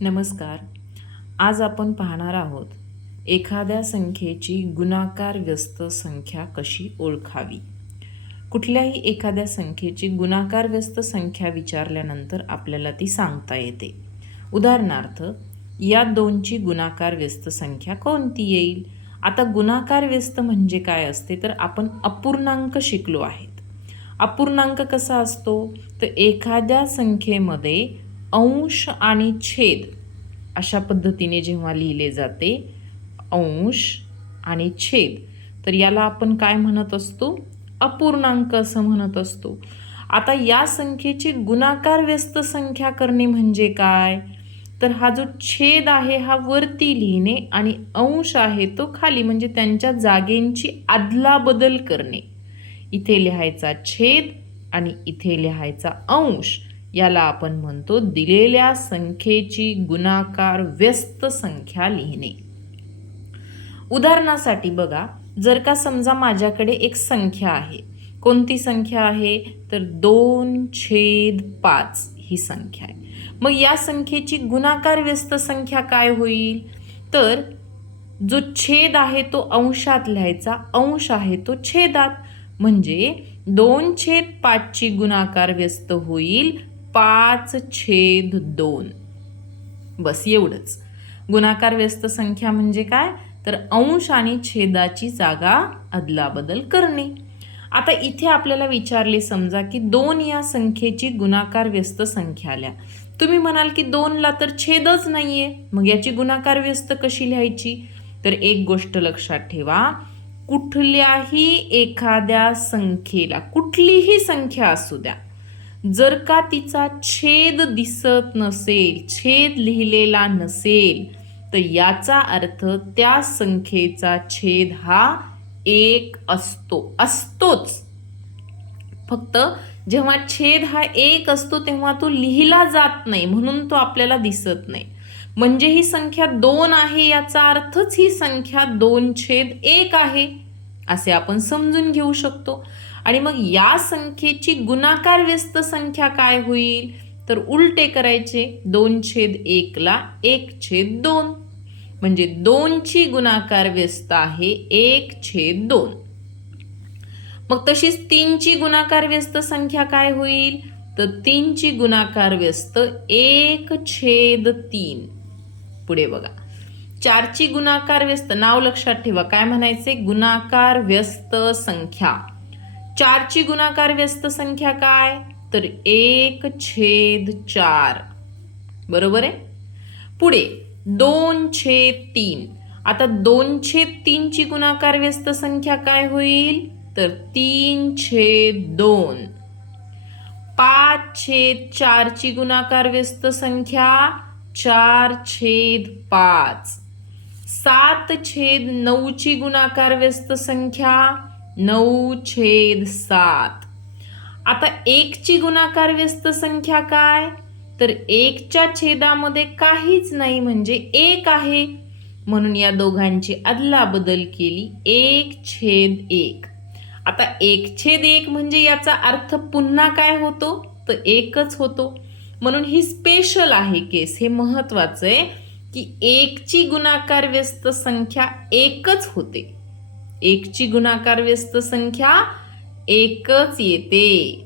नमस्कार. आज आपण पाहणार आहोत एखाद्या संख्येची गुणाकार व्यस्त संख्या कशी ओळखावी. कुठल्याही एखाद्या संख्येची गुणाकार व्यस्त संख्या विचारल्यानंतर आपल्याला ती सांगता येते. उदाहरणार्थ, या दोनची गुणाकार व्यस्त संख्या कोणती येईल? आता गुणाकार व्यस्त म्हणजे काय असते तर आपण अपूर्णांक शिकलो आहेत. अपूर्णांक कसा असतो तर एखाद्या संख्येमध्ये अंश आणि छेद अशा पद्धतीने जेव्हा लिहिले जाते, अंश आणि छेद, तर याला आपण काय म्हणत असतो? अपूर्णांक असं म्हणत असतो. आता या संख्येची गुणाकार व्यस्त संख्या करणे म्हणजे काय तर हा जो छेद आहे हा वरती लिहिणे आणि अंश आहे तो खाली, म्हणजे त्यांच्या जागेंची अदलाबदल करणे. इथे लिहायचा छेद आणि इथे लिहायचा अंश. याला आपण म्हणतो दिलेल्या संख्येची गुणाकार व्यस्त संख्या लिहिणे. उदाहरणासाठी बघा, जर का समजा माझ्याकडे एक संख्या आहे. कोणती संख्या आहे तर 2/5 ही संख्या आहे. मग या संख्येची गुणाकार व्यस्त संख्या काय होईल तर जो छेद आहे तो अंशात लिहायचा, अंश आहे तो छेदात, म्हणजे 2/5 ची गुणाकार व्यस्त होईल 5/2. बस एवढंच. गुणाकार व्यस्त संख्या म्हणजे काय तर अंश आणि छेदाची जागा अदलाबदल करणे. आता इथे आपल्याला विचारले समजा की 2 या संख्येची गुणाकार व्यस्त संख्या आल्या. तुम्ही म्हणाल की 2ला तर छेदच नाहीये, मग याची गुणाकार व्यस्त कशी लिहायची? तर एक गोष्ट लक्षात ठेवा, कुठल्याही एखाद्या संख्येला, कुठलीही संख्या असू द्या, जर का तिचा छेद दिसत नसेल, छेद लिहिलेला नसेल, तर याचा अर्थ त्या संख्येचा छेद हा 1 असतोच. फक्त जेव्हा छेद हा 1 असतो तेव्हा तो लिहिला जात नाही, म्हणून तो आपल्याला दिसत नाही. म्हणजे ही संख्या 2 आहे याचा अर्थच ही संख्या 2/1 आहे असे आपण समजून घेऊ शकतो. आणि मग या संख्येची गुणाकार व्यस्त संख्या काय होईल तर उलटे करायचे. 2/1ला 1/2, म्हणजे 2 ची गुणाकार व्यस्त आहे 1/2. मग तशीच 3 ची गुणाकार व्यस्त संख्या काय होईल तर 3 ची गुणाकार व्यस्त 1/3. पुढे बघा, 4 ची गुणाकार व्यस्त, नाव लक्षात ठेवा, काय म्हणायचे? गुणाकार व्यस्त संख्या. 4 ची गुणाकार व्यस्त संख्या काय तर 1/4. बरोबर आहे. पुढे 2/3. आता 2/3 ची गुणाकार व्यस्त संख्या काय होईल तर 3/2. 5/4 ची गुणाकार व्यस्त संख्या 4/5. 7/9 ची गुणाकार व्यस्त संख्या 9/7. आता 1 ची गुणाकार व्यस्त संख्या काय तर 1 च्या छेदामध्ये काहीच नाही, म्हणजे 1 आहे, म्हणून या दोघांची अदलाबदल केली 1/1. आता 1/1 म्हणजे याचा अर्थ पुन्हा काय होतो तर 1च होतो. म्हणून ही स्पेशल आहे केस, हे महत्वाचं आहे की 1 ची गुणाकार व्यस्त संख्या 1च होते. 1 ची गुणाकार व्यस्त संख्या 1च येते.